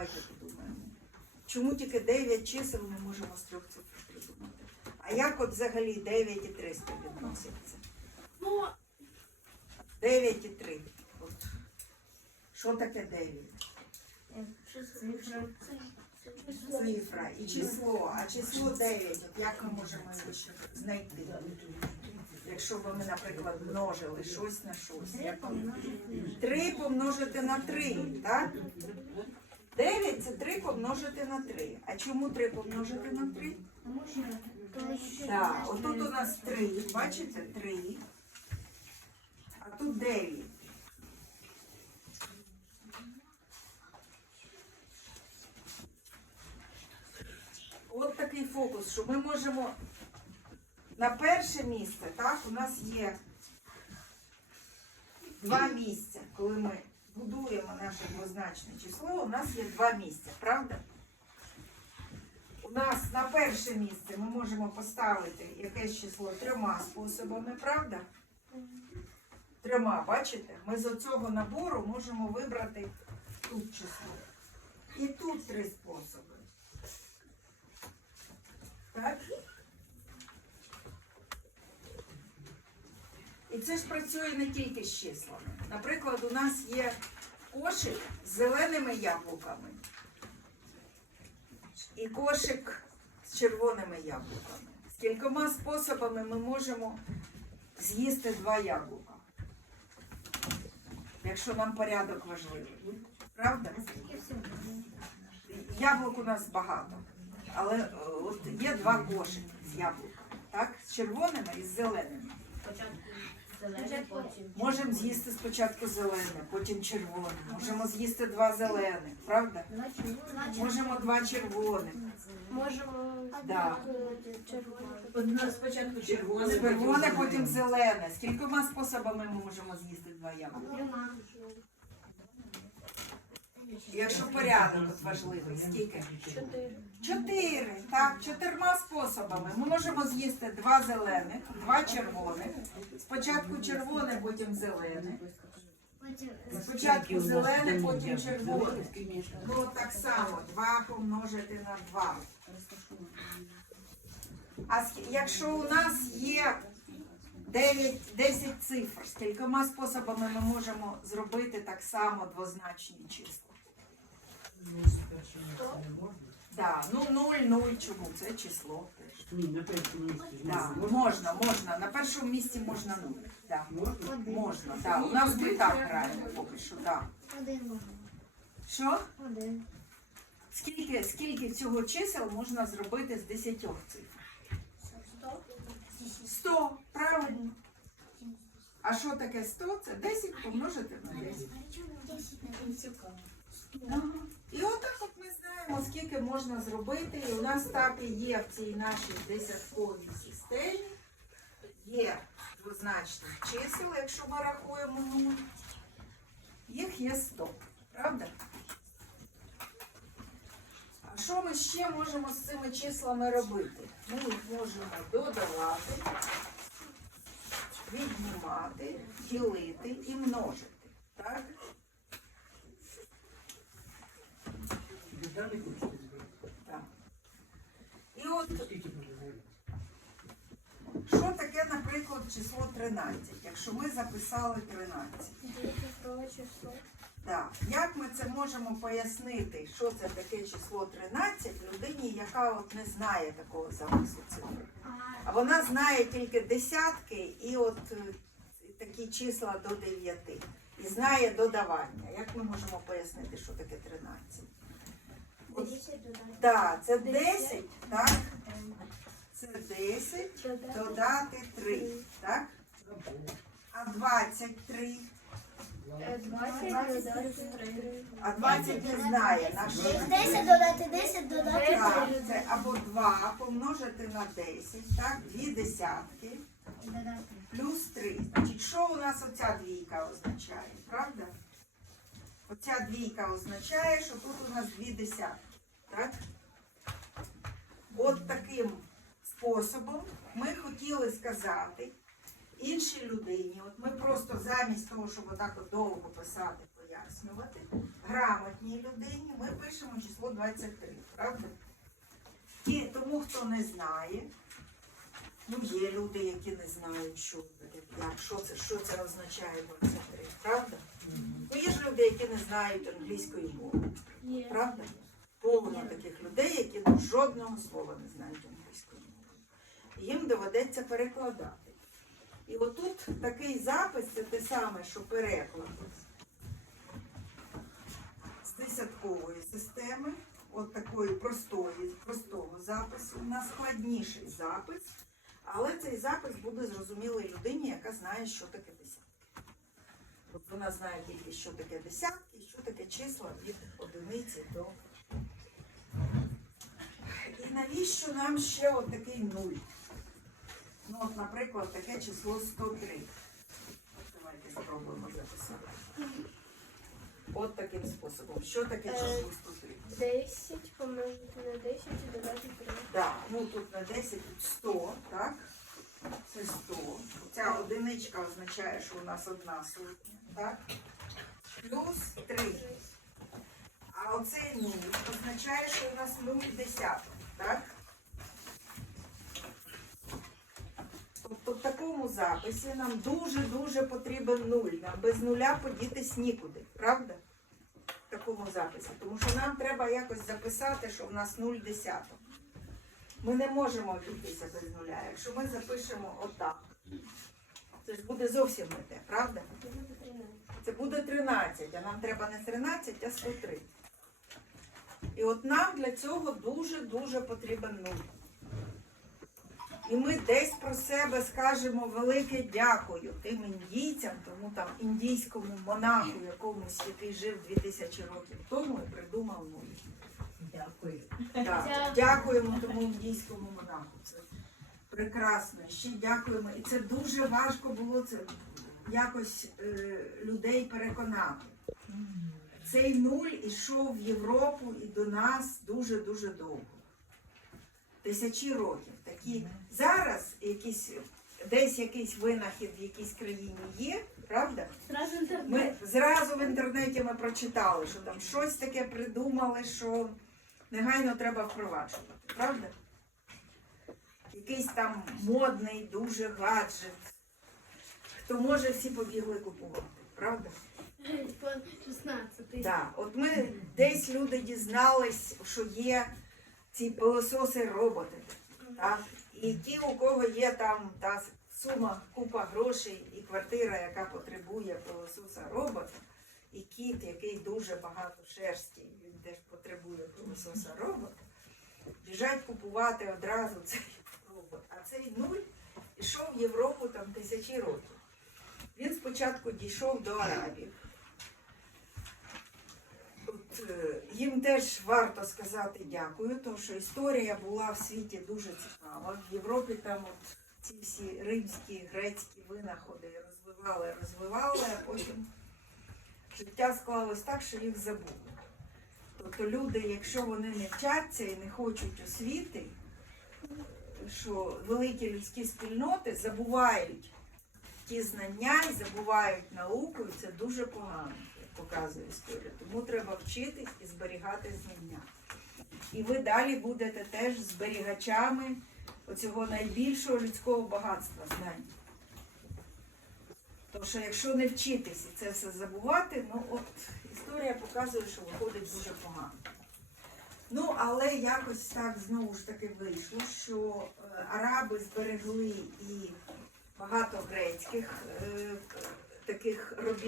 давайте подумаємо. Чому тільки 9 чисел ми можемо з трьох цифр придумати? А як от взагалі 9 і 3 співвідносяться? Ну, 9 і 3. От. Що таке 9? цифра. Цифра і число. А число 9, от як ми можемо його ще знайти? Якщо б ми, наприклад, множили щось на щось. Як 3 помножити на 3, так? 9 це 3 помножити на 3. А чому 3 помножити на 3? Так, отут у нас 3, бачите, 3. А тут 9. От такий фокус, що ми можемо на перше місце, так, у нас є два місця. Коли ми будуємо наше двозначне число, у нас є два місця, правда? У нас на перше місце ми можемо поставити якесь число трьома способами, правда? Трьома, бачите? Ми з цього набору можемо вибрати тут число. І тут три способи. Так? І це ж працює не тільки з числами. Наприклад, у нас є кошик з зеленими яблуками і кошик з червоними яблуками. З кількома способами ми можемо з'їсти два яблука. Якщо нам порядок важливий. Правда? Яблук у нас багато. Але е, от є два кошики з яблуками, так? З червоними і з зеленими. Можемо з'їсти спочатку зелене, потім червоне. Можемо з'їсти два зелених, правда? Можемо два червоних. Можемо Да. Одна спочатку червоне, Червоне, потім зелене. Скількома способами ми можемо з'їсти два яблука? Якщо порядок от важливий, скільки? Чотири. Чотири. Так, чотирма способами. Ми можемо з'їсти два зелених, два червоних. Спочатку червоне, потім зелене. Спочатку зелене, потім червоне. Ну так само, два помножити на два. А якщо у нас є 9, 10 цифр, з кількома способами ми можемо зробити так само двозначні числа. Да, ну 0, 0, чому? Це число теж. Ні, на першому місці. Да, можна, можна. На першому місці можна 0. Да. Можна, да. У нас ми так граємо поки що, да. Один можна. Що? Один. Скільки, скільки цього чисел можна зробити з 10 цифр? Сто. 100, правильно. А що таке 100? Це 10 помножити на 10. Ага. І отак от ми знаємо, скільки можна зробити. І у нас так і є в цій нашій десятковій системі. Є двозначні чисел, якщо ми рахуємо. Їх є 100. Правда? А що ми ще можемо з цими числами робити? Ми їх можемо додавати, віднімати, ділити і множити. Так. І от що таке, наприклад, число 13, якщо ми записали 13. Десяткове число. Так. Як ми це можемо пояснити, що це таке число 13 людині, яка от не знає такого запису цифр? А вона знає тільки десятки і от е, такі числа до 9. І знає додавання. Як ми можемо пояснити, що таке 13? Так, це 10, так? Це 10 Додати. додати 3, так? А 23, Е, а 20 не знає наш. Десять додати десять додати Так, це або 2 помножити на 10, так? Дві десятки плюс 3. Значить, що у нас оця двійка означає, правда? Оця двійка означає, що тут у нас дві десятки, так? От таким способом ми хотіли сказати іншій людині, от ми просто замість того, щоб отак от довго писати пояснювати. Грамотній людині ми пишемо число 23, правда? І тому, хто не знає, ну є люди, які не знають, що, як, що, це, що це означає 23, правда? Ну є ж люди, які не знають англійської мови. Правда? Повно таких людей, які ну, жодного слова не знають англійської мови. Їм доведеться перекладати. І отут такий запис це те саме, що переклад з десяткової системи, от такої простої, простого запису, на складніший запис, але цей запис буде зрозумілий людині, яка знає, що таке десятки. От вона знає тільки, що таке десятки, що таке числа від одиниці до. Навіщо нам ще от такий нуль? Ну, от, наприклад, таке число 103. Давайте спробуємо записати. От таким способом. Що таке число 103? 10 помножити на 10 і додати 3. Так, ну тут на 10, тут 100, так? Це 100. Ця одиничка означає, що у нас одна сотня, так? Плюс 3. А оцей 0 означає, що у нас 0 десяток, так? Тобто в такому записі нам дуже-дуже потрібен нуль. Нам без нуля подітись нікуди, правда? В такому записі. Тому що нам треба якось записати, що в нас 0 десяток. Ми не можемо обійтися без нуля. Якщо ми запишемо отак, це ж буде зовсім не те, правда? Це буде 13, а нам треба не 13, а 103. І от нам для цього дуже-дуже потрібен нуль. І ми десь про себе скажемо велике дякую тим індійцям, тому там індійському монаху якомусь, який жив 2000 років тому і придумав нуль. Дякую. Так, дякуємо тому індійському монаху. Це прекрасно. Ще дякуємо. І це дуже важко було це якось е, людей переконати. Цей нуль ішов в Європу і до нас дуже-дуже довго. Тисячі років. Такі зараз якісь, десь якийсь винахід в якійсь країні є, правда? Зразу інтернет. Ми зразу в інтернеті ми прочитали, що там щось таке придумали, що негайно треба впроваджувати, правда? Якийсь там модний дуже гаджет. Хто може, всі побігли купувати, правда? iPhone 16. Так, от ми десь люди дізнались, що є ці пилососи роботи. І ті, у кого є там та сума, купа грошей і квартира, яка потребує пилососа робота, і кіт, який дуже багато шерсті, він теж потребує пилососа робота, біжать купувати одразу цей робот. А цей нуль пішов в Європу там тисячі років. Він спочатку дійшов до Арабії. Е, їм теж варто сказати дякую, тому що історія була в світі дуже цікава. В Європі там от ці всі римські, грецькі винаходи розвивали, розвивали, а потім життя склалось так, що їх забули. Тобто люди, якщо вони не вчаться і не хочуть освіти, що великі людські спільноти забувають ті знання і забувають науку, і це дуже погано, показує історія. Тому треба вчитись і зберігати знання. І ви далі будете теж зберігачами оцього найбільшого людського багатства знань. Тому що якщо не вчитись і це все забувати, ну от історія показує, що виходить дуже погано. Ну, але якось так знову ж таки вийшло, що е, араби зберегли і багато грецьких е, таких робіт